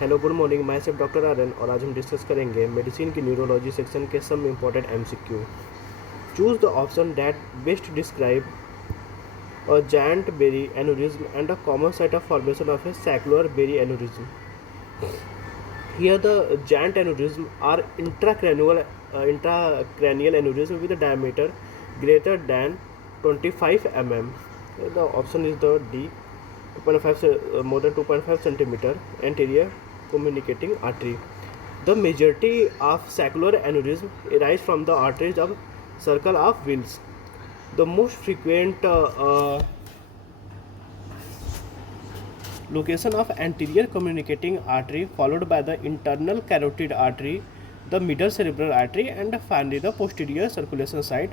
Hello good morning, मैं सिर्फ doctor Aryan और आज हम डिस्कस करेंगे मेडिसिन की न्यूरोलॉजी सेक्शन के some important MCQ. Choose the option that best describe a giant berry aneurysm and a common site of formation of a saccular berry aneurysm. Here the giant aneurysm are intracranial aneurysm with a diameter greater than 25 mm. The option is the D, 2.5 more than 2.5 centimeter anterior communicating artery. The majority of saccular aneurysm arise from the arteries of circle of Wills. The most frequent location of anterior communicating artery followed by the internal carotid artery, the middle cerebral artery, and finally the posterior circulation site,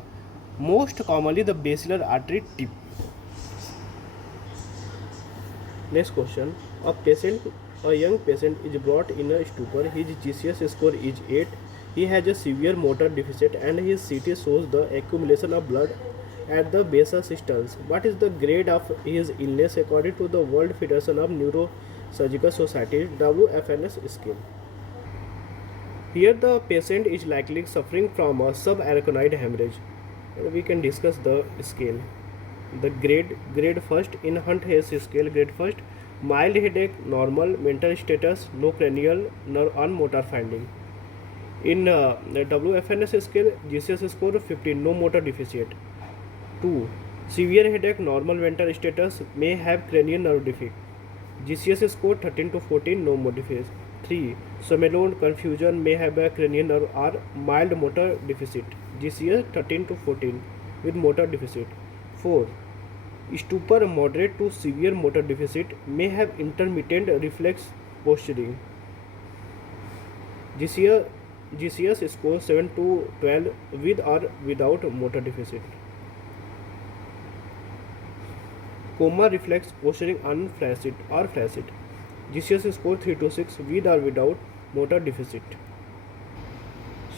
most commonly the basilar artery tip. Next question. A young patient is brought in a stupor. His GCS score is 8. He has a severe motor deficit and his CT shows the accumulation of blood at the basal cisterns. What is the grade of his illness according to the World Federation of Neurosurgical Society WFNS scale? Here the patient is likely suffering from a subarachnoid hemorrhage. We can discuss the scale. The grade first in Hunt-Hess scale, grade first, mild headache, normal, mental status, no cranial nerve on motor finding. In the WFNS scale, GCS score 15, no motor deficit. 2. Severe headache, normal mental status, may have cranial nerve defect. GCS score 13 to 14, no motor deficit. 3. Somnolent confusion, may have a cranial nerve or mild motor deficit. GCS 13 to 14 with motor deficit. 4. Stupor, moderate to severe motor deficit, may have intermittent reflex posturing. GCS score 7 to 12 with or without motor deficit. Coma, reflex posturing unflaccid or flaccid. GCS score 3 to 6 with or without motor deficit.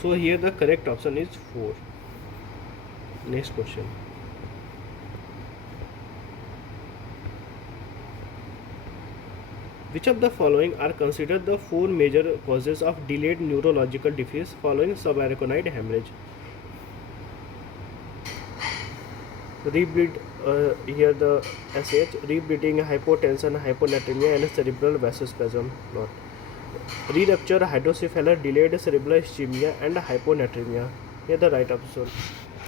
So here the correct option is 4. Next question. Which of the following are considered the 4 major causes of delayed neurological disease following subarachnoid hemorrhage? Rebleed, here the SH, rebleeding, hypotension, hyponatremia and cerebral vasospasm. Not. Re-rupture, hydrocephalus, delayed cerebral ischemia and hyponatremia. Here the right option.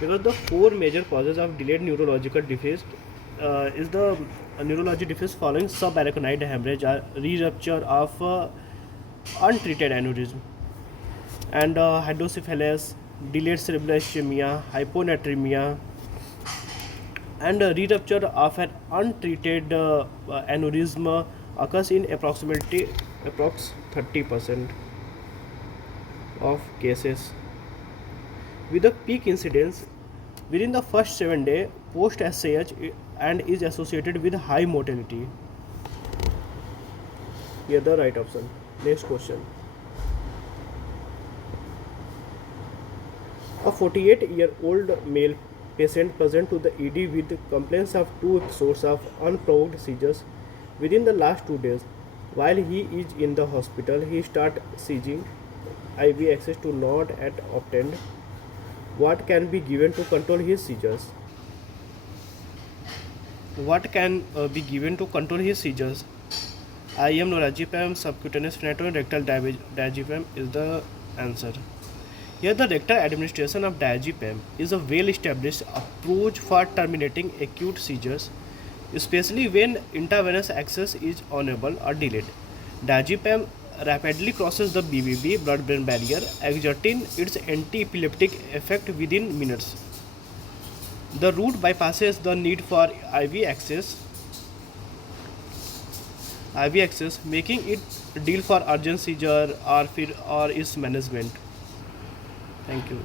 Because the 4 major causes of delayed neurological disease is the neurology disease following subarachnoid hemorrhage, re-rupture of untreated aneurysm, and hydrocephalus, delayed cerebral ischemia, hyponatremia, and re-rupture of an untreated aneurysm occurs in approx 30% of cases, with a peak incidence within the first 7 days post SAH and is associated with high mortality. Here the right option. Next question. A 48-year-old male patient present to the ED with complaints of 2 episodes of unprovoked seizures within the last 2 days. While he is in the hospital, he starts seizing. IV access to not at obtained. What can be given to control his seizures? What can be given to control his seizures? IM lorazepam, subcutaneous phenytoin, rectal diazepam is the answer. Here the rectal administration of diazepam is a well-established approach for terminating acute seizures, especially when intravenous access is unable or delayed. Diazepam rapidly crosses the BBB blood-brain barrier, exerting its anti-epileptic effect within minutes. The route bypasses the need for IV access, making it ideal for urgent seizure or its management. Thank you.